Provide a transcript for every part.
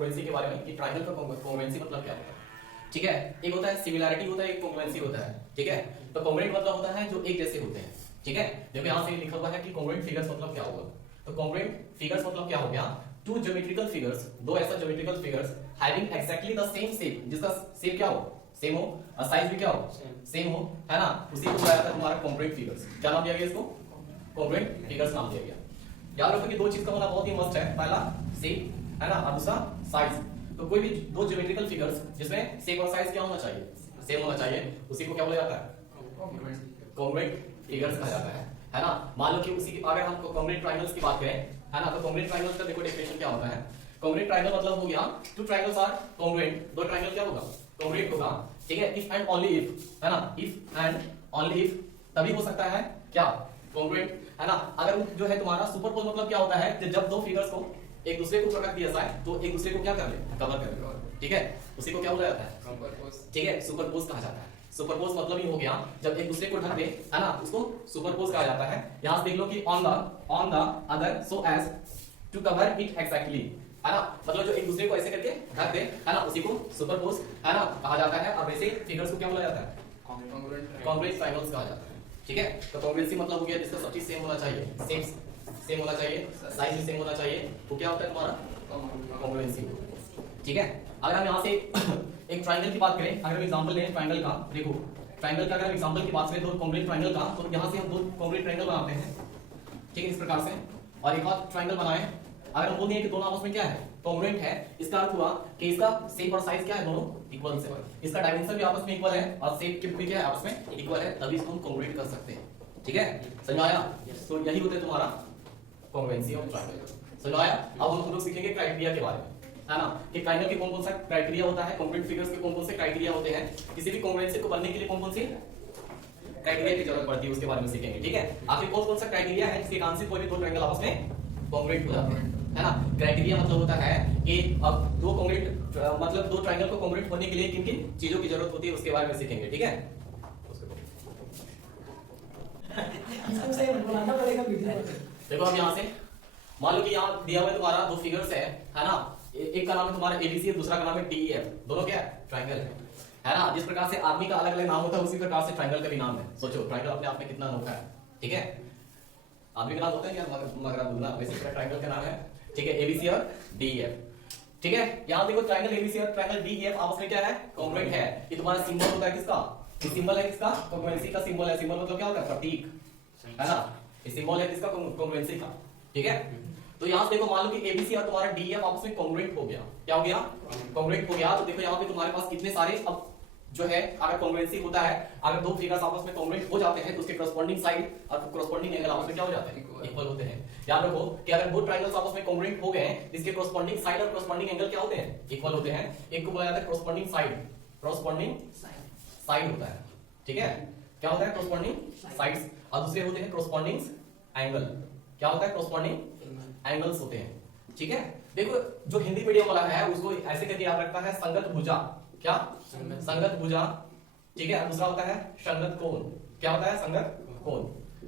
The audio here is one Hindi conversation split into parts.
कॉन्ग्रुएंसी के बारे में कि ट्रायंगल का कॉन्ग्रुएंसी मतलब क्या होता है। ठीक है, एक होता है सिमिलैरिटी होता है, एक कॉन्ग्रुएंसी होता है। ठीक है, तो कॉन्ग्रुएंट मतलब होता है जो एक जैसे होते हैं। ठीक है, देखो यहां से लिखा हुआ है कि कॉन्ग्रुएंट फिगर्स मतलब क्या होगा। तो कॉन्ग्रुएंट फिगर्स मतलब क्या हो गया, टू ज्योमेट्रिकल फिगर्स, दो ऐसा geometrical figures having exactly the same shape, जिसका शेप क्या हो, सेम हो, और साइज भी क्या हो, सेम हो, है ना, उसी को बुलाया जाता है तुम्हारा कॉन्ग्रुएंट फिगर्स। क्या नाम दिया गया इसको, कॉन्ग्रुएंट फिगर्स नाम दिया गया। याद रखो कि दो चीज का होना बहुत ही मस्ट है, पहला शेप, है ना, और दूसरा साइज। तो कोई भी दो ज्योमेट्रिकल फिगर्स जिसमें शेप और साइज क्या होना चाहिए, सेम होना चाहिए, उसी को क्या बोला जाता है, कॉन्ग्रुएंट फिगर्स कहा जाता है ना। मान लो कि उसी की अगर हम कॉन्ग्रुएंट ट्रायंगल्स की बात करें, है ना, तो कॉन्ग्रुएंट ट्रायंगल्स का देखो डेफिनेशन क्या होता है। कॉन्ग्रुएंट ट्रायंगल मतलब हो गया टू ट्रायंगल्स आर कॉन्ग्रुएंट, दो ट्रायंगल क्या होगा, कॉन्ग्रुएंट होगा। ठीक है, इफ एंड ओनली इफ, है ना, इफ एंड ओनली इफ तभी हो सकता है क्या, कॉन्ग्रुएंट, है ना। अगर जो है तुम्हारा सुपरपोज मतलब क्या होता है कि जब दो फिगर्स को एक दूसरे को रख दिया जाए तो एक दूसरे को क्या कर ले, कवर कर ले। ठीक है, उसी को क्या बोला जाता है, सुपरपोज। ठीक है, सुपरपोज कहा जाता है। सुपरपोज मतलब ये हो गया जब एक दूसरे को ढक दे, है ना, उसको सुपरपोज कहा जाता है। यहां से देख लो कि on the other so as to cover it exactly, है ना, मतलब जो एक दूसरे को ऐसे करके ढक दे, है ना, उसी को सुपरपोज, है ना, कहा जाता है। और वैसे फिगर्स को क्या बोला जाता है, कॉन्ग्रुएंट ट्रायंगल्स कहा जाता है। ठीक है, तो कॉन्ग्रुएंसी मतलब हो गया जिसका सब चीज सेम होना चाहिए, सेम होना चाहिए, साइज भी सेम होना चाहिए, वो क्या होता है तुम्हारा कॉन्ग्रुएंसी। ठीक है, अगर हम यहाँ से एक ट्रायंगल की बात करें, अगर हम एग्जांपल लें ट्रायंगल का, देखो ट्रायंगल का अगर हम एग्जांपल की बात करें दो कॉन्ग्रुएंट ट्रायंगल का, तो यहाँ से हम दो कॉन्ग्रुएंट ट्रायंगल बनाते हैं। ठीक है, इस प्रकार से, और एक और ट्रायंगल बनाए। अगर हम बोल दिए कि दोनों आपस में क्या है, कॉन्ग्रुएंट है, इसका अर्थ हुआ कि इसका शेप और साइज क्या है, दोनों इक्वल से, इसका डायमेंशन भी आपस में इक्वल है और शेप भी क्या है, आपस में इक्वल है, तभी इसको हम कॉन्ग्रुएंट कर सकते हैं। ठीक है, समझ आया। तो यही होता है तुम्हारा कॉन्ग्रुएंसी ऑफ ट्रायंगल। समझ आया। अब हम लोग सीखेंगे क्राइटेरिया के बारे में, है ना, कि ट्रायंगल के कौन कौन सा क्राइटेरिया होता है, कॉन्ग्रुएंट फिगर्स के कौन कौन से क्राइटेरिया होते हैं, किसी भी कॉन्ग्रुएंसी को बनने के लिए कौन कौन सी क्राइटेरिया की जरूरत पड़ती है, उसके बारे में सीखेंगे। ठीक है, आखिर कौन कौन सा क्राइटेरिया है जिसके कारण से कोई भी दो ट्रायंगल आपस में कॉन्ग्रुएंट हो जाते हैं, है ना। क्राइटेरिया मतलब होता है कि अब दो कॉन्ग्रुएंट मतलब दो ट्रायंगल को कॉन्ग्रुएंट होने के लिए किन किन चीजों की जरूरत होती है, उसके बारे में सीखेंगे। ठीक है, देखो अब यहाँ से मान लो कि यहाँ दिया हुआ है तुम्हारा दो फिगर्स है ना, एक का नाम है तुम्हारा एबीसी, दूसरा का नाम है डीईएफ, दोनों क्या है, ट्रायंगल है ना। जिस प्रकार से आदमी का अलग अलग नाम होता है उसी प्रकार से ट्रायंगल का भी नाम है। सोचो ट्रायंगल अपने आप में कितना अनोखा है। ठीक है, आदमी का नाम होता है क्या, मगरा दुगना, वैसे ट्रायंगल का नाम है। ठीक है, एबीसी और डीईएफ। ठीक है, यहाँ देखो ट्रायंगल एबीसी और ट्रायंगल डीईएफ आपस में क्या है, कॉन्ग्रुएंट है। ये तुम्हारा सिंबल होता है किसका, ये सिंबल है किसका, कॉन्ग्रुएंसी का सिंबल है। सिंबल मतलब क्या होता है, प्रतीक, है ना, ये सिंबल है किसका, कॉन्ग्रुएंसी का। ठीक है, तो यहां से देखो मान लो कि एबीसी और तुम्हारा डीईएफ आपस में कॉन्ग्रुएंट हो गया, क्या हो गया, कॉन्ग्रुएंट हो गया। तो देखो यहाँ पे तुम्हारे पास कितने सारे, अब जो है अगर कॉन्ग्रुएंसी होता है, अगर दो फिगर्स आपस में कॉन्ग्रुएंट हो जाते हैं तो उसके कॉरस्पॉन्डिंग साइड और कॉरस्पॉन्डिंग एंगल आपस में क्या हो जाते हैं, इक्वल होते हैं। याद रखो कि अगर दो ट्रायंगल्स आपस में कॉन्ग्रुएंट हो गए हैं, इसके कॉरस्पॉन्डिंग साइड और कॉरस्पॉन्डिंग एंगल क्या होते हैं, इक्वल होते हैं। एक को बोला जाता है कॉरस्पॉन्डिंग साइड, कॉरस्पॉन्डिंग साइड होता है। ठीक है, क्या होता है, कॉरस्पॉन्डिंग साइड्स, और दूसरे होते हैं कॉरस्पॉन्डिंग एंगल, क्या होता है, कॉरस्पॉन्डिंग एंगल्स होते हैं। ठीक है, देखो जो हिंदी मीडियम वाला है उसको ऐसे करके याद रखता है, संगत भुजा, क्या, संगत भुजा। ठीक है, दूसरा होता है संगत कोण, क्या होता है, संगत कोण।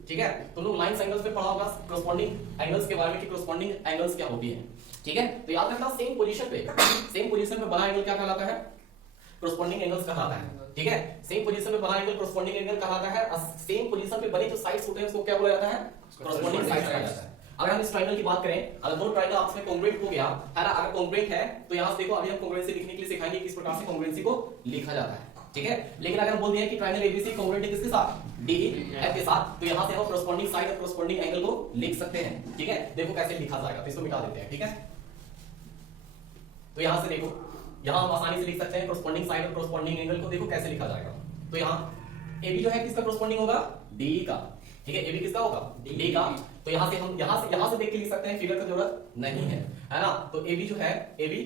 ठीक है, तुम लोग लाइन एंगल्स पे पढ़ा होगा कॉरस्पॉन्डिंग एंगल्स के बारे में कि कॉरस्पॉन्डिंग एंगल्स क्या होती है। ठीक है, तो याद रखना सेम पोजीशन पे बना एंगल क्या कहलाता है, कॉरस्पॉन्डिंग एंगल्स कहलाता है। ठीक है, सेम पोजीशन पे बना एंगल कॉरस्पॉन्डिंग एंगल कहलाता है, और सेम पोजीशन पे बने जो साइड्स होते हैं उसको क्या बोला जाता है, कॉरस्पॉन्डिंग साइड्स कहा जाता है। अगर हम इस ट्रायंगल की बात करें, अगर दो ट्रायंगल आपस में कॉन्ग्रुएंट हो गया, है ना, अगर कॉन्ग्रुएंट है तो यहां से देखो अभी हम कॉन्ग्रुएंसी लिखने के लिए सिखाएंगे किस प्रकार से कॉन्ग्रुएंसी को लिखा जाता है। ठीक है, लेकिन अगर हम बोल दिए कि ट्रायंगल एबीसी कॉन्ग्रुएंट है किसके साथ, डीईएफ के साथ, तो यहां से हम कॉरस्पॉन्डिंग साइड और कॉरस्पॉन्डिंग एंगल को लिख सकते हैं। ठीक है, देखो कैसे लिखा जाएगा, तो इसको मिटा देते हैं। ठीक है, तो यहां से देखो, यहां हम आसानी से लिख सकते हैं कॉरस्पॉन्डिंग साइड और कॉरस्पॉन्डिंग एंगल को, देखो कैसे लिखा जाएगा। तो यहां एबी जो है किसका कॉरस्पॉन्डिंग होगा, डी का। ठीक है, एबी किसका होगा, डी का। तो यहां से हम यहां से देख के लिख सकते हैं, फिगर की जरूरत नहीं है ना। तो एबी जो है, एबी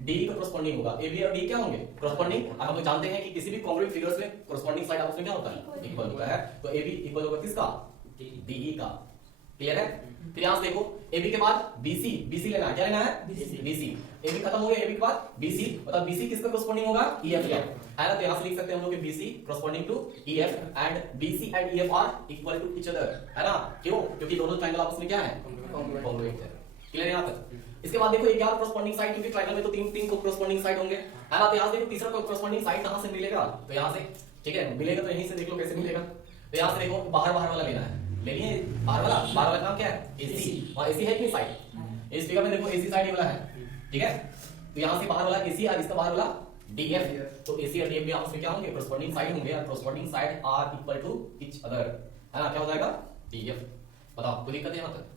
डी का कॉरस्पॉन्डिंग होगा, एबी और डी क्या होंगे, कॉरस्पॉन्डिंग। अब हम जानते हैं कि किसी भी कॉन्ग्रुएंट फिगर्स में कॉरस्पॉन्डिंग साइड आपस में क्या होता है, इक्वल होता है। तो एबी इक्वल होगा किसका, डीई का। क्लियर है, फिर यहां से देखो एबी के बाद बीसी, बीसी लेना है, क्या लेना है, बीसी। एबी खत्म हो गया, एबी के बाद बीसी, मतलब बीसी किसका कॉरस्पॉन्डिंग होगा, ईएफ का, है ना। तो यहां से लिख सकते हैं हम लोग BC corresponding to EF, and BC and EF are equal to each other, है ना। क्यों, क्योंकि दोनों ट्रायंगल आपस में क्या है, कॉन्ग्रुएंट है। क्लियर है यहां तक। इसके बाद देखो एक और corresponding साइड, क्योंकि ट्रायंगल में तो तीन को corresponding साइड होंगे, है ना। तो यहाँ से देखो तीसरा corresponding साइड कहाँ से मिलेगा, तो यहाँ से, ठीक है, मिलेगा तो यहीं से देख लो कैसे मिलेगा। तो यहाँ से देखो बाहर वाला लेना है, ले लिए बाहर वाला नाम क्या है, AC, और AC है कि साइड, इस फिगर में देखो AC साइड ये वाला है, ठीक है। तो यहाँ से बाहर वाला AC और इसका बाहर वाला DF, तो AC और DF भी आपस में क्या होंगे, corresponding साइड होंगे, और corresponding side are equal to each other, है ना। क्या हो जाएगा, DF। बताओ कोई दिक्कत है यहाँ तक,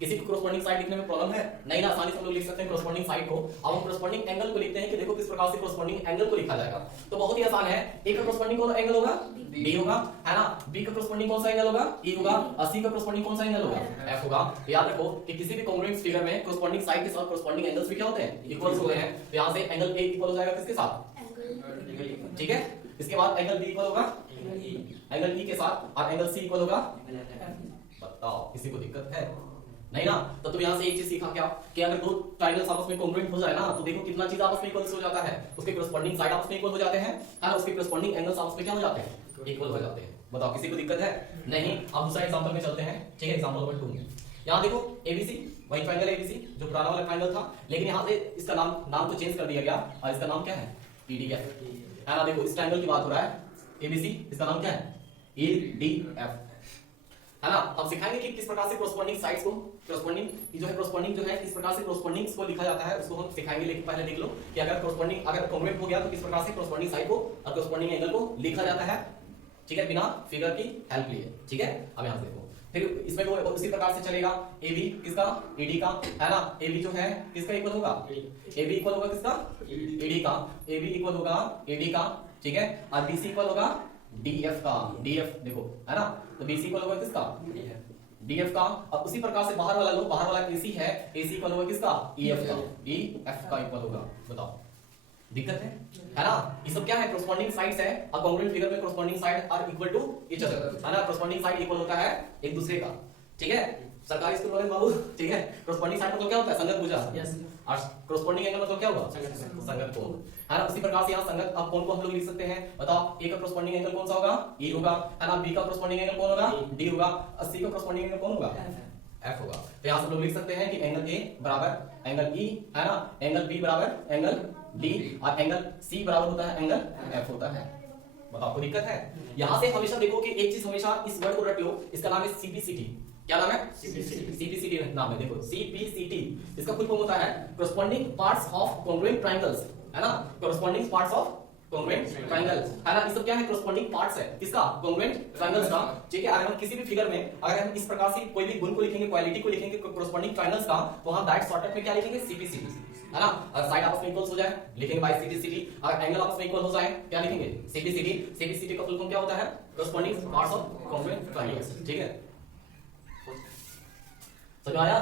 किसी को corresponding साइड लिखने में प्रॉब्लम है? नहीं ना, आसानी से हम लोग लिख सकते हैं corresponding साइड को। अब हम corresponding एंगल को लिखते हैं कि देखो किस प्रकार से corresponding एंगल को लिखा जाएगा। तो बहुत ही आसान है, A का corresponding कौन सा एंगल होगा, D होगा, है ना। B का corresponding कौन सा एंगल होगा, E होगा, और C का corresponding कौन सा एंगल होगा, F होगा। तो याद रखो कि किसी भी congruent फिगर में corresponding साइड के साथ corresponding एंगल्स भी क्या होते हैं, इक्वल्स होते हैं। तो यहाँ से एंगल A इक्वल हो जाएगा किसके साथ, ठीक है। इसके बाद एंगल B इक्वल होगा एंगल E के साथ, और एंगल C इक्वल होगा, बताओ किसी को दिक्कत है? नहीं ना। तो तुम यहाँ से एक चीज सीखा क्या, कि अगर दो ट्रायंगल्स आपस में कॉन्ग्रुएंट हो जाए ना, तो देखो कितना चीज आपस में इक्वल हो जाता है, उसके corresponding साइड आपस में इक्वल हो जाते हैं, और उसके corresponding एंगल्स आपस में क्या हो जाते हैं, इक्वल हो जाते हैं। बताओ किसी को दिक्कत है? नहीं। अब दूसरा एग्जांपल में चलते हैं, ठीक है, एग्जांपल नंबर 2 में। यहाँ देखो ABC, वही ट्रायंगल ABC जो पुराना वाला ट्रायंगल था, लेकिन यहाँ से इसका नाम तो चेंज कर दिया गया, और इसका नाम क्या है, EDF, है ना। देखो इस ट्रायंगल की बात हो रहा है ABC, इसका नाम क्या है, EDF, है ना। हम सिखाएंगे कि किस प्रकार से corresponding साइड्स को, corresponding जो है corresponding जो है किस प्रकार से corresponding को लिखा जाता है, उसको हम सिखाएंगे। लेकिन पहले देख लो कि अगर corresponding अगर congruent हो गया तो किस प्रकार से corresponding साइड को और corresponding एंगल को लिखा जाता है, ठीक है, बिना फिगर की हेल्प लिए, ठीक है। अब यहाँ से देखो, फिर इसमें वो उसी प्रकार से चलेगा, AB किसका, ED का, है ना। AB जो है किसका इक्वल होगा, AB इक्वल होगा किसका, ED का, AB इक्वल होगा ED का, ठीक है। और BC इक्वल होगा DF का, DF देखो, है ना। तो BC इक्वल होगा किसका, DF का। अब उसी प्रकार से बाहर वाला लो, बाहर वाला AC है, AC इक्वल होगा किसका, EF का, EF का इक्वल होगा। बताओ दिक्कत है ना। ये सब क्या है, corresponding साइड्स है, और congruent फिगर में corresponding side are equal to each other, है ना। corresponding साइड इक्वल होता है एक दूसरे का, ठीक है। सरकारी स्कूल वाले बाबू, ठीक है। corresponding साइड मतलब क्या होता है, संगत भुजा, और corresponding एंगल मतलब क्या हुआ, संगत कोण, है ना। उसी प्रकार से यहाँ संगत अब कोण को हम लोग लिख सकते हैं। बताओ A का corresponding एंगल कौन सा होगा, E होगा, है ना। B का corresponding एंगल कौन होगा, D होगा, और C का corresponding एंगल कौन होगा, F होगा। तो यहाँ से हम लोग लिख सकते हैं कि एंगल A बराबर एंगल E, है ना, एंगल B बराबर एंगल D, और एंगल C बराबर होता है एंगल F होता है। बताओ कोई दिक्कत है? यहाँ से हमेशा देखो कि एक चीज हमेशा इस वर्ड को रट लो, इसका नाम है CPCT। क्या नाम है, CPCT नाम है। देखो CPCT इसका फुल फॉर्म होता है corresponding parts of congruent triangles, है ना। corresponding parts of congruent triangles, है ना। ये सब क्या है, corresponding parts है किसका, congruent triangles का, ठीक है। अगर हम किसी भी फिगर में अगर हम इस प्रकार से कोई भी गुण को लिखेंगे, क्वालिटी को लिखेंगे corresponding triangles का, तो हम डायरेक्ट शॉर्टकट में क्या लिखेंगे, CPCT, है ना। अगर साइड आपस में इक्वल हो जाए लिखेंगे बाय CPCT, अगर एंगल आपस में इक्वल हो जाए क्या लिखेंगे, CPCT। CPCT का फुल फॉर्म क्या होता है, corresponding parts of congruent triangles, ठीक है। समझ आया?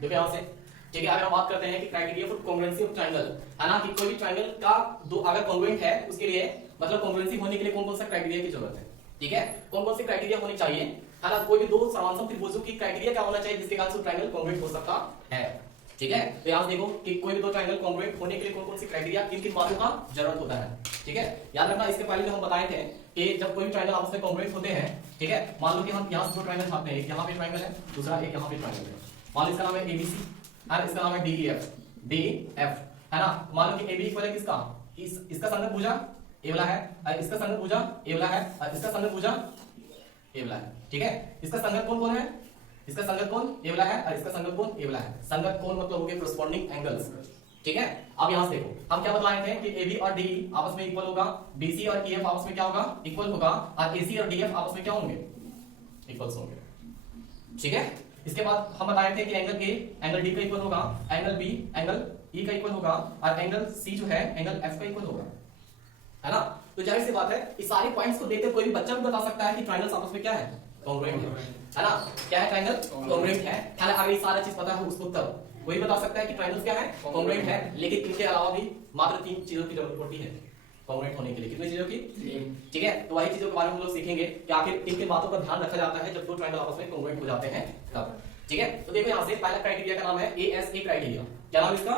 देखो यहाँ से, ठीक है। अगर हम बात करते हैं कि criteria for congruency of triangle, है ना, कि कोई भी ट्रायंगल का दो अगर कॉन्ग्रुएंट है उसके लिए मतलब कॉन्ग्रुएंसी होने के लिए कौन कौन सा क्राइटेरिया की जरूरत है, ठीक है। कौन कौन से क्राइटेरिया होने चाहिए, है ना। कोई भी दो समांतर त्रिभुजों की क्राइटेरिया क्या होना चाहिए जिसके कारण से ट्रायंगल कॉन्ग्रुएंट हो सकता है, ठीक है। तो यहाँ देखो कि कोई भी दो ट्रायंगल कॉन्ग्रुएंट होने के लिए कौन कौन सी क्राइटेरिया, किन किन बातों का जरूरत होता है, ठीक है। याद रखना, इसके पहले जो हम बताए थे कि जब कोई भी ट्रायंगल आपस में कॉन्ग्रुएंट होते हैं, ठीक है। मान लो कि हम यहाँ से दो ट्रायंगल छापते हैं, एक यहाँ पे ट्रायंगल है, दूसरा एक यहाँ पे ट्रायंगल है। मान लो इसका नाम है ABC, है, इसका नाम है DEF, है ना। मान लो कि AB इक्वल है किसका, इसका संगत भुजा ए वाला है, इसका संगत भुजा ए वाला है, इसका संगत भुजा ए वाला है, ठीक है। इसका संगत कोण कौन है, इसका संगत कोण ए वाला है, और इसका संगत कोण ए वाला है। संगत कोण मतलब हो गए corresponding angles, ठीक है। अब यहाँ से देखो हम क्या बतलाए थे कि AB और DE आपस में इक्वल होगा, BC और EF आपस में क्या होगा, इक्वल होगा, और AC और DF आपस में क्या होंगे, इक्वल्स होंगे, ठीक है। इसके बाद हम बताए थे कि एंगल A एंगल D का इक्वल होगा, एंगल B एंगल E का इक्वल होगा, और एंगल C जो है एंगल F का इक्वल होगा, है ना। तो जाहिर सी बात है इस सारे पॉइंट्स को देखकर कोई भी बच्चा भी बता सकता है कि ट्रायंगल्स आपस में क्या है, कॉन्ग्रुएंट है ना। क्या है, ट्रायंगल कॉन्ग्रुएंट है। अगर ये सारा चीज पता है उसको तब कोई बता सकता है कि ट्रायंगल्स क्या है, कॉन्ग्रुएंट है। लेकिन इनके अलावा भी मात्र 3 चीजों की जरूरत पड़ती है कॉन्ग्रुएंट होने के लिए। कितनी चीजों की, ठीक है। तो वही चीजों के बारे में हम लोग सीखेंगे कि आखिर किन किन बातों का ध्यान रखा जाता है जब दो ट्रायंगल आपस में कॉन्ग्रुएंट हो जाते हैं तब, ठीक है। तो देखो यहाँ से पहला क्राइटेरिया का नाम है ASA क्राइटेरिया। क्या नाम इसका,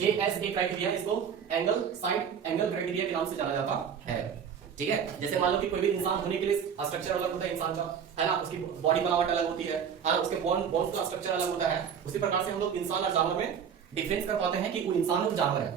ASA क्राइटेरिया। इसको एंगल साइड एंगल क्राइटेरिया के नाम से जाना जाता है, ठीक है। जैसे मान लो कि कोई भी इंसान होने के लिए स्ट्रक्चर अलग होता है इंसान का, है ना, उसकी बॉडी बनावट अलग होती है ना, उसके बोन्स का स्ट्रक्चर अलग होता है। उसी प्रकार से हम लोग इंसान और जानवर में डिफरेंस कर पाते हैं कि वो इंसान है तो जानवर है,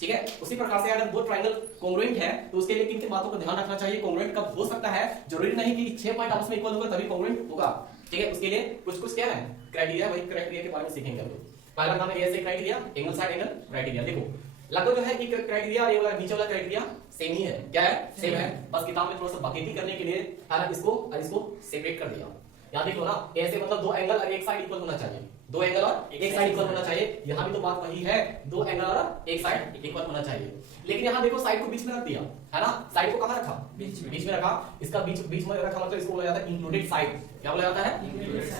ठीक है। उसी प्रकार से अगर दो ट्रायंगल कॉन्ग्रुएंट है तो उसके लिए किन किन बातों का ध्यान रखना चाहिए। कॉन्ग्रुएंट कब हो सकता है, जरूरी नहीं कि 6 पॉइंट आपस में इक्वल होगा तभी कॉन्ग्रुएंट होगा, ठीक है। उसके लिए कुछ कुछ क्या है क्राइटेरिया, वही क्राइटेरिया के बारे में सीखेंगे हम लोग। पहला नाम है ASA criteria, angle side angle criteria. देखो लगभग जो है एक क्राइटेरिया ये वाला नीचे वाला क्राइटेरिया सेम ही है, क्या है सेम है, बस किताब में थोड़ा सा बाकीती करने के लिए है ना इसको और इसको सेपरेट कर दिया। यहाँ देख लो ना, ऐसे मतलब दो एंगल और एक साइड इक्वल होना चाहिए, दो एंगल और एक साइड इक्वल होना चाहिए। यहाँ भी तो बात वही है, दो एंगल और एक साइड इक्वल होना चाहिए। लेकिन यहाँ देखो साइड को बीच में रख दिया, है ना, साइड को कहाँ रखा, बीच में रखा। इसका बीच में रखा मतलब इसको बोला जाता है इंक्लूडेड साइड। क्या बोला जाता है,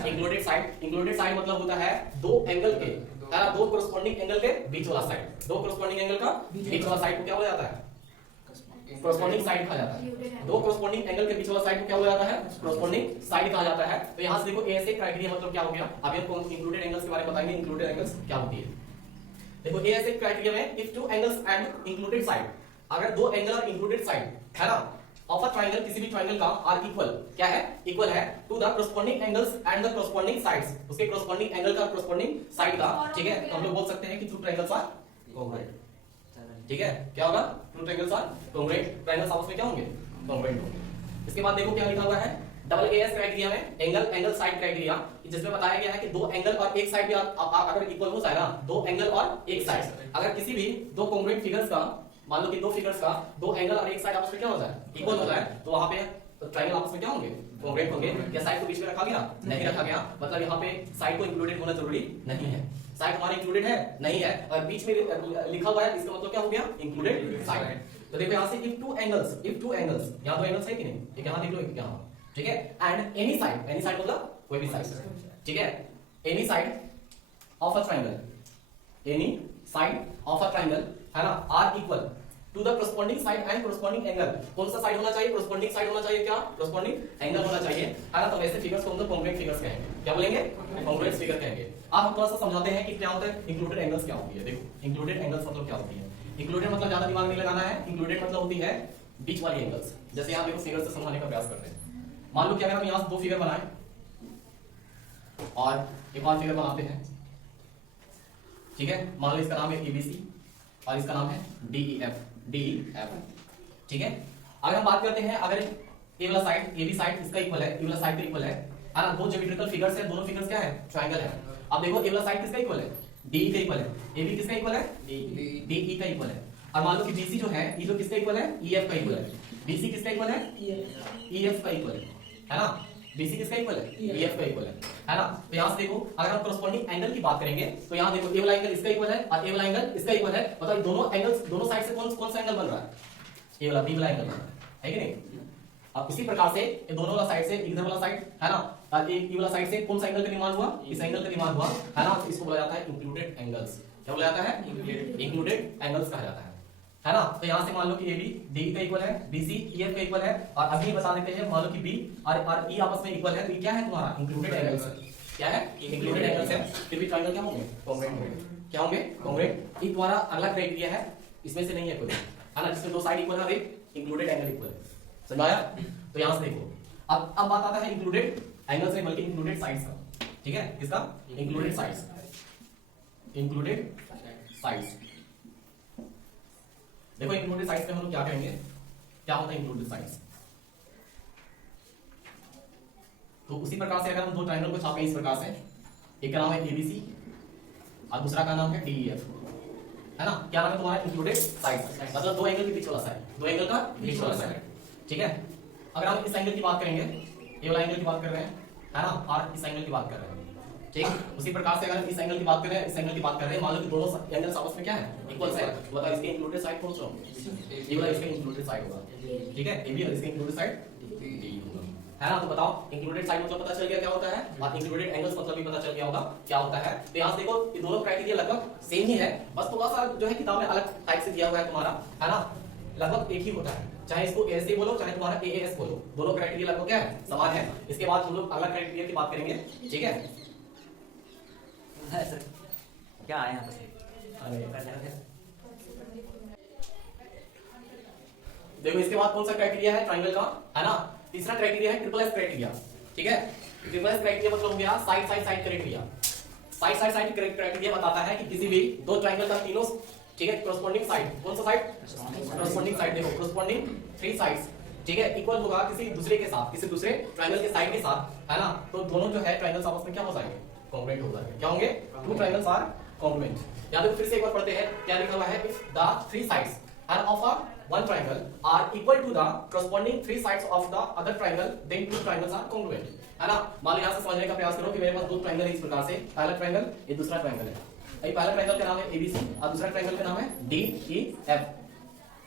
इंक्लूडेड साइड। इंक्लूडेड साइड मतलब होता है दो एंगल के, है ना, दो कोरस्पोंडिंग एंगल के बीच वाला साइड, दो कोरस्पोंडिंग एंगल का बीच वाला साइड को क्या बोला जाता है, कोरस्पोंडिंग साइड कहा जाता है। दो कोरस्पोंडिंग एंगल के बीच वाला साइड को क्या बोला जाता है, कोरस्पोंडिंग साइड कहा जाता है। तो यहां से देखो ऐसे क्राइटेरिया मतलब क्या हो गया। अभी आपको इंक्लूडेड एंगल्स के बारे में बताएंगे, इंक्लूडेड एंगल्स क्या होती है। देखो ऐसे क्राइटेरिया में if two angles and included side, अगर दो एंगल और इंक्लूडेड साइड है ना ऑफ अ ट्रायंगल, किसी भी ट्रायंगल का आर इक्वल, क्या है इक्वल है to the corresponding angles and the corresponding sides, उसके कोरस्पोंडिंग एंगल का कोरस्पोंडिंग साइड का, ठीक है। तो हम लोग बोल सकते हैं कि टू ट्रायंगल्स आर कॉन्ग्रुएंट, ठीक है। क्या होगा, two triangles are congruent, triangles आपस में क्या होंगे, कॉन्ग्रुएंट होंगे। इसके बाद देखो क्या लिखा हुआ है डबल एएस क्राइटेरिया में, एंगल साइड क्राइटेरिया, जिसमें बताया गया है कि दो एंगल और एक साइड अगर इक्वल हो जाए ना, दो एंगल और एक साइड, अगर किसी भी दो कॉन्ग्रुएंट फिगर्स का, मान लो कि दो फिगर्स का दो एंगल और एक साइड आपस में क्या हो जाए, इक्वल हो जाए, तो वहां पे ट्रायंगल आपस में क्या होंगे, कॉन्ग्रुएंट होंगे। क्या साइड को बीच में रखा गया, नहीं रखा गया, मतलब यहाँ पे साइड को इंक्लूडेड होना जरूरी नहीं है। साइड हमारा इंक्लूडेड है नहीं है, और बीच में लिखा हुआ है, इसका मतलब क्या हो गया, इंक्लूडेड साइड। तो देखो यहाँ से इफ टू एंगल्स, यहाँ दो एंगल्स है कि नहीं, एक यहाँ देख लो एक यहाँ, ठीक है। एंड एनी साइड मतलब कोई भी साइड, ठीक है, any side of a triangle, any side of a triangle, है ना, are equal to the corresponding side and corresponding angle. कौन सा साइड होना चाहिए, कोरस्पोंडिंग साइड होना चाहिए, क्या कोरस्पोंडिंग एंगल होना चाहिए, है ना। तो वैसे फिगर्स को हम लोग कॉन्ग्रुएंट फिगर्स कहेंगे, क्या बोलेंगे, कॉन्ग्रुएंट फिगर कहेंगे। अब हम थोड़ा सा समझाते हैं कि क्या होता है इंक्लूडेड एंगल्स क्या होती है। देखो इंक्लूडेड एंगल्स मतलब क्या होती है, इंक्लूडेड मतलब ज्यादा दिमाग नहीं लगाना है, इंक्लूडेड मतलब होती है बीच वाली एंगल्स। जैसे यहाँ देखो फिगर से समझाने का प्रयास करते हैं। मान लो कि अगर हम यहाँ दो फिगर बनाए और एक और फिगर बनाते हैं, ठीक है, मान लो इसका नाम है एबीसी और इसका नाम है डीईएफ, ठीक है। अगर हम बात करते हैं, अगर ए वाला साइड, ए बी साइड इसका इक्वल है, ए वाला साइड का इक्वल है ना, दो ज्योमेट्रिकल फिगर्स है, दोनों फिगर्स क्या है, ट्रायंगल है। अब देखो ए वाला साइड किसका इक्वल है, डीई का इक्वल है, ए बी किसका इक्वल है, डीई का इक्वल है। और मान लो कि बीसी जो है, ये जो किसका इक्वल है, ईएफ का इक्वल है। बीसी किसका इक्वल है, ईएफ का इक्वल है ना, बीसी किसका इक्वल है, ईएफ का इक्वल है ना। तो यहां से देखो अगर हम कोरस्पोंडिंग एंगल की बात करेंगे तो यहां देखो ए वाला एंगल इसका इक्वल है और ए वाला एंगल इसका इक्वल है, मतलब दोनों एंगल्स, दोनों साइड से कौन सा एंगल बन रहा है, ए वाला बी वाला एंगल बन रहा है कि नहीं। अब इसी प्रकार से ये दोनों वाला साइड से इधर वाला साइड, है ना, और ए वाला साइड से कौन सा एंगल का निर्माण हुआ, इस एंगल का निर्माण हुआ, है ना। इसको बोला जाता है इंक्लूडेड एंगल्स। क्या बोला जाता है, इंक्लूडेड एंगल्स कहा जाता है ना। तो यहां से मान लो कि ए बी डी का इक्वल है, बीसी ईएफ का इक्वल है, और अभी बता देते हैं मान लो कि बी और ई आपस में इक्वल है, तो ये क्या है तुम्हारा इंक्लूडेड एंगल्स, क्या है इंक्लूडेड एंगल्स है। फिर भी ट्रायंगल क्या होंगे, कॉन्ग्रुएंट होंगे, क्या होंगे, कॉन्ग्रुएंट। ये तुम्हारा अगला क्राइटेरिया है, इसमें से नहीं है कोई, है ना, जिसमें दो साइड इक्वल है और एक इंक्लूडेड एंगल इक्वल है, समझ आया। तो यहां से देखो अब बात आता है इंक्लूडेड एंगल्स नहीं बल्कि इंक्लूडेड साइड्स का, ठीक है, किसका, इंक्लूडेड साइड्स, इंक्लूडेड साइड्स। देखो इंक्लूडेड साइड्स में हम लोग क्या करेंगे, क्या होता है इंक्लूडेड साइड्स। तो उसी प्रकार से अगर हम दो ट्रायंगल को छापें इस प्रकार से, एक का नाम है एबीसी और दूसरा का नाम है डीईएफ, है ना, क्या नाम है तुम्हारा, इंक्लूडेड साइड्स, मतलब दो एंगल के बीच वाला साइड, दो एंगल का बीच वाला साइड, ठीक है। अगर हम इस एंगल की बात करेंगे, ये वाला एंगल की बात कर रहे हैं, है ना, और इस एंगल की बात कर रहे हैं, ठीक। उसी प्रकार से अगर इस एंगल की बात करें, इस एंगल की बात कर रहे हैं, मान लो कि दोनों एंगल्स आपस में क्या है, इक्वल साइड, बताओ इसके इंक्लूडेड साइड कौन सा होगा, ये वाला इसका इंक्लूडेड साइड होगा, ठीक है, ए बी और इसका इंक्लूडेड साइड डी होगा, है ना। तो बताओ इंक्लूडेड साइड मतलब पता चल गया क्या होता है, और इंक्लूडेड एंगल्स मतलब भी पता चल गया होगा क्या होता है। तो यहां से देखो ये दोनों क्राइटेरिया लगभग सेम ही है, बस थोड़ा सा जो है किताब में अलग टाइप से दिया हुआ है तुम्हारा, है ना, लगभग एक ही होता है, चाहे इसको ऐसे बोलो चाहे तुम्हारा एएस बोलो, दोनों क्राइटेरिया लगभग क्या है, समान है। इसके बाद हम लोग अगला क्राइटेरिया की बात करेंगे, ठीक है। सर क्या आए यहाँ पे, देखो इसके बाद कौन सा क्राइटेरिया है ट्राइंगल का, है ना, तीसरा क्राइटेरिया है ट्रिपल एस क्राइटेरिया, ठीक है। ट्रिपल एस क्राइटेरिया मतलब हो गया side side side criteria. Side side side criteria बताता है कि किसी भी दो ट्राइंगल का तीनों, ठीक है, corresponding साइड, कौन सा साइड, corresponding साइड, देखो corresponding थ्री साइड्स, ठीक है, इक्वल होगा किसी दूसरे के साथ, किसी दूसरे ट्राइंगल के साइड के साथ, है ना, तो दोनों जो है ट्राइंगल्स आपस में क्या हो जाएंगे, कॉन्ग्रुएंट हो जाएंगे। क्या होंगे, टू ट्राइंगल्स आर कॉन्ग्रुएंट। या तो फिर से एक बार पढ़ते हैं क्या लिखा हुआ है, if the three sides and of a one triangle are equal to the corresponding three sides of the other triangle, then two triangles are congruent, है ना। मान लो यहाँ से समझने का प्रयास करो कि मेरे पास दो ट्राइंगल है इस प्रकार से, पहला ट्राइंगल, ये दूसरा ट्राइंगल है। ये पहला ट्राइंगल का नाम है एबीसी और दूसरा ट्राइंगल का नाम है डीईएफ,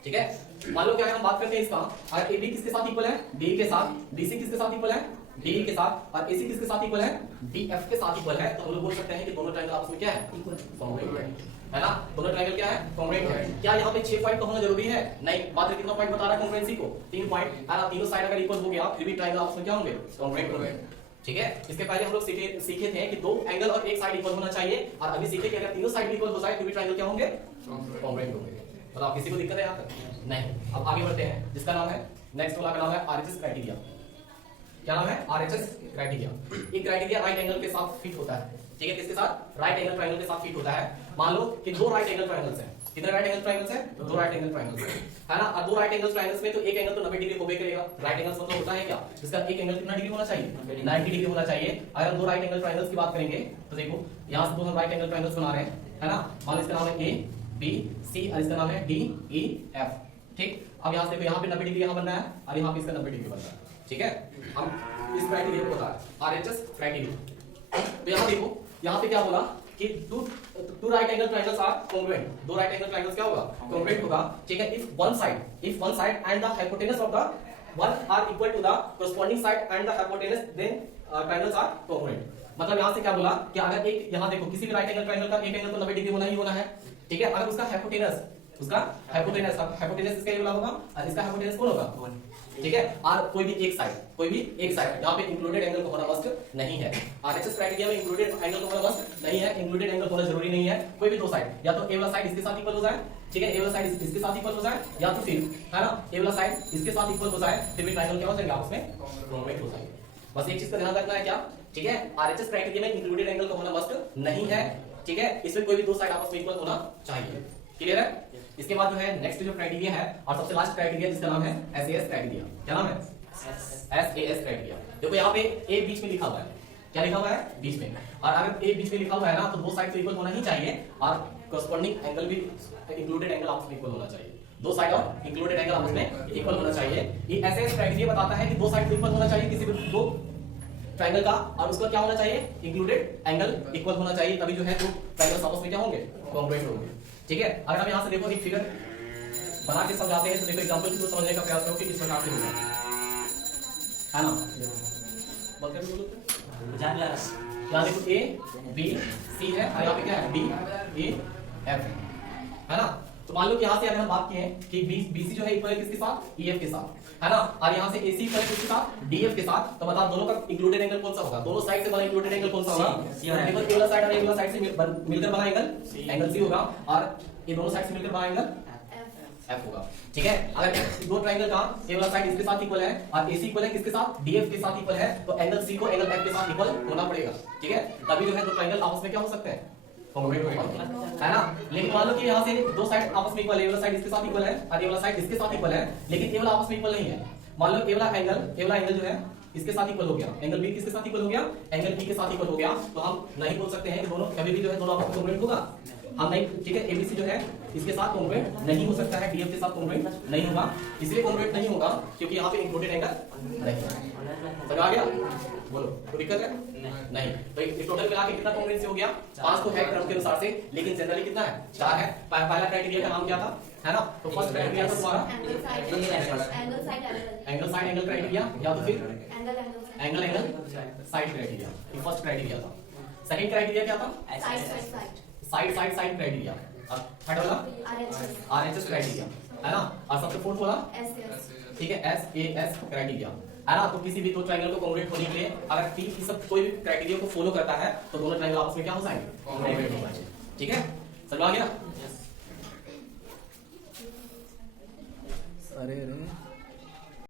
ठीक है। मान लो क्या है, हम बात करते हैं इसका, अगर एबी किसके साथ इक्वल है, डी के साथ, डीसी किसके साथ इक्वल है, डी के साथ, और एसी किसके साथ इक्वल है, डीएफ के साथ इक्वल है, तो हम लोग बोल सकते हैं कि दोनों ट्राइंगल आपस में क्या है, इक्वल, कॉन्ग्रुएंट है ना। दोनों ट्राइंगल क्या है, कॉन्ग्रुएंट है। क्या यहाँ पे 6 पॉइंट का होना जरूरी है, नहीं, मात्र कितना पॉइंट बता रहा है कॉन्ग्रुएंसी को, 3 पॉइंट, है ना। तीनों साइड अगर इक्वल हो गया फिर भी ट्राइंगल आपस में क्या होंगे, कॉन्ग्रुएंट होंगे, ठीक है। इसके पहले हम लोग सीखे थे कि दो एंगल और एक साइड इक्वल होना चाहिए, और अभी सीखे कि अगर तीनों साइड इक्वल हो जाए तो भी ट्राइंगल क्या होंगे, कॉन्ग्रुएंट होंगे। मतलब किसी को दिक्कत है यहाँ तक, नहीं। अब आगे बढ़ते हैं, जिसका नाम है, नेक्स्ट वाला का नाम है आरएचएस क्राइटेरिया। क्या नाम है, आरएचएस क्राइटेरिया। ये क्राइटेरिया राइट एंगल के साथ फिट होता है, ठीक है, किसके साथ, राइट एंगल ट्रायंगल के साथ फिट होता है। मान लो कि दो राइट एंगल ट्रायंगल्स हैं, कितने राइट एंगल ट्रायंगल्स हैं, दो राइट एंगल ट्रायंगल्स हैं, है ना। और दो राइट एंगल ट्रायंगल्स में तो एक एंगल तो 90 डिग्री होबे करेगा। राइट एंगल्स मतलब होता है क्या, जिसका एक एंगल कितना डिग्री होना चाहिए, 90 डिग्री होना चाहिए। अगर हम दो राइट एंगल ट्रायंगल्स की बात करेंगे तो देखो यहाँ से दो हम राइट एंगल ट्रायंगल्स बना रहे हैं, है ना। मान लो इसका नाम है ए बी सी और इसका नाम है डी ई एफ, ठीक। अब यहाँ से देखो, यहाँ पे 90 डिग्री यहाँ बन रहा है और यहाँ पे इसका 90 डिग्री बन रहा है, ठीक है। हम इस क्राइटेरिया को बता रहे हैं, आरएचएस क्राइटेरिया। तो यहाँ देखो, यहाँ पे क्या बोला कि two right angle triangles are congruent, दो राइट एंगल ट्रायंगल्स क्या होगा, कॉन्ग्रुएंट होगा, ठीक है। If one side and the hypotenuse of the one are equal to the corresponding side and the hypotenuse, then triangles are congruent. मतलब यहाँ से क्या बोला कि अगर एक, यहाँ देखो, किसी भी राइट एंगल ट्रायंगल का एक एंगल तो 90 डिग्री होना ही होना है, ठीक है। अगर उसका हाइपोटेनस इसका ये वाला होगा और इसका हाइपोटेनस कौन होगा, ठीक है। और कोई भी एक साइड यहाँ पे इंक्लूडेड एंगल को होना मस्ट नहीं है। आरएचएस क्राइटेरिया में इंक्लूडेड एंगल को होना मस्ट नहीं है, इंक्लूडेड एंगल होना जरूरी नहीं है। कोई भी दो साइड, या तो ए वाला साइड इसके साथ इक्वल हो जाए, ठीक है, ए वाला साइड इसके साथ इक्वल हो जाए, या तो फिर, है ना, ए वाला साइड इसके साथ इक्वल हो जाए, फिर भी ट्रायंगल क्या हो जाएगा, आपस में कॉन्ग्रुएंट हो जाएंगे। बस एक चीज का ध्यान रखना है क्या, ठीक है, आरएचएस क्राइटेरिया में इंक्लूडेड एंगल को होना मस्ट नहीं है, ठीक है। इसमें कोई भी दो साइड आपस में इक्वल होना चाहिए, क्लियर है। इसके बाद जो है नेक्स्ट जो क्राइटेरिया है और सबसे लास्ट क्राइटेरिया जिसका नाम है एसएएस क्राइटेरिया। क्या नाम है, एसएएस क्राइटेरिया। देखो यहाँ पे ए बीच में लिखा हुआ है, क्या लिखा हुआ है, बीच में। और अगर ए बीच में लिखा हुआ है ना, तो दो साइड तो इक्वल होना ही चाहिए और corresponding एंगल भी, इंक्लूडेड एंगल आपस में इक्वल होना चाहिए। दो साइड और इंक्लूडेड एंगल आपस में इक्वल होना चाहिए। ये एसएएस क्राइटेरिया बताता है कि दो साइड तो इक्वल होना चाहिए किसी भी दो ट्रायंगल का, और उसका क्या होना चाहिए, इंक्लूडेड एंगल इक्वल होना चाहिए, तभी जो है दो ट्रायंगल्स आपस में क्या होंगे, कॉन्ग्रुएंट होंगे, ठीक है। अगर हम यहाँ से देखो एक फिगर बना के समझाते हैं तो देखो एग्जांपल के थ्रू समझने का प्रयास करो कि किस प्रकार से होगा, है ना। बोलते हैं बोलो जान ला, यहाँ देखो ए बी सी है और यहाँ पे क्या है, डी ए एफ, है ना। तो मान लो कि यहाँ से अगर हम बात किए कि बीसी जो है इक्वल है किसके साथ, ईएफ के साथ, है ना। और यहाँ से एसी इक्वल है किसके साथ, डीएफ के साथ। तो बताओ दोनों का इंक्लूडेड एंगल कौन सा होगा, दोनों साइड से बना इंक्लूडेड एंगल कौन सा होगा, देखो ए वाला साइड और ए वाला साइड से मिलकर बना एंगल सी होगा, और ये दोनों साइड से मिलकर बना एंगल एफ होगा, ठीक है। अगर दो ट्रायंगल का ए वाला साइड इसके साथ इक्वल है और एसी इक्वल है किसके साथ, डीएफ के साथ इक्वल है, तो एंगल सी को एंगल एफ के साथ इक्वल होना पड़ेगा, ठीक है। तभी जो है दो ट्रायंगल आपस में क्या हो सकते हैं, कॉन्ग्रुएंट है ना। लेकिन मान लो कि यहाँ से दो साइड आपस में इक्वल है, ए वाला साइड इसके साथ इक्वल है और ए वाला साइड इसके साथ इक्वल है, लेकिन ए वाला आपस में इक्वल नहीं है। मान लो ए वाला एंगल जो है इसके साथ इक्वल हो गया, एंगल बी किसके साथ इक्वल हो गया, एंगल बी के साथ इक्वल हो गया, तो हम नहीं बोल सकते हैं कि दोनों कभी भी जो है दोनों आपस में कॉन्ग्रुएंट होगा, हम नहीं, ठीक है। एबीसी जो है इसके साथ कॉन्ग्रुएंट नहीं हो सकता है, डीएफ के साथ कॉन्ग्रुएंट नहीं होगा, इसलिए कॉन्ग्रुएंट नहीं होगा क्योंकि यहाँ पे इंक्लूडेड एंगल नहीं है। समझ आ गया, बोलो कोई दिक्कत है, नहीं। तो एक टोटल मिला के कितना कॉन्ग्रुएंसी हो गया, 5 तो है क्रम के अनुसार से, लेकिन जनरली कितना है, 4 है। पहला क्राइटेरिया का नाम क्या था, है ना। तो फर्स्ट क्राइटेरिया था तुम्हारा एंगल साइड एंगल क्राइटेरिया, या तो फिर एंगल साइड क्राइटेरिया, ये फर्स्ट क्राइटेरिया था। सेकंड क्राइटेरिया क्या था, साइड क्राइटेरिया। अब थर्ड वाला आरएचएस क्राइटेरिया, है ना। और सबसे फोर्थ वाला ठीक है, एसएएस क्राइटेरिया, है ना। तो किसी भी दो ट्रायंगल को कॉन्ग्रुएंट होने के लिए अगर तीन की सब कोई भी क्राइटेरिया को फॉलो करता है तो दोनों ट्रायंगल आपस में क्या हो जाएंगे, कॉन्ग्रुएंट हो जाएंगे, ठीक है। समझ आ गया। अरे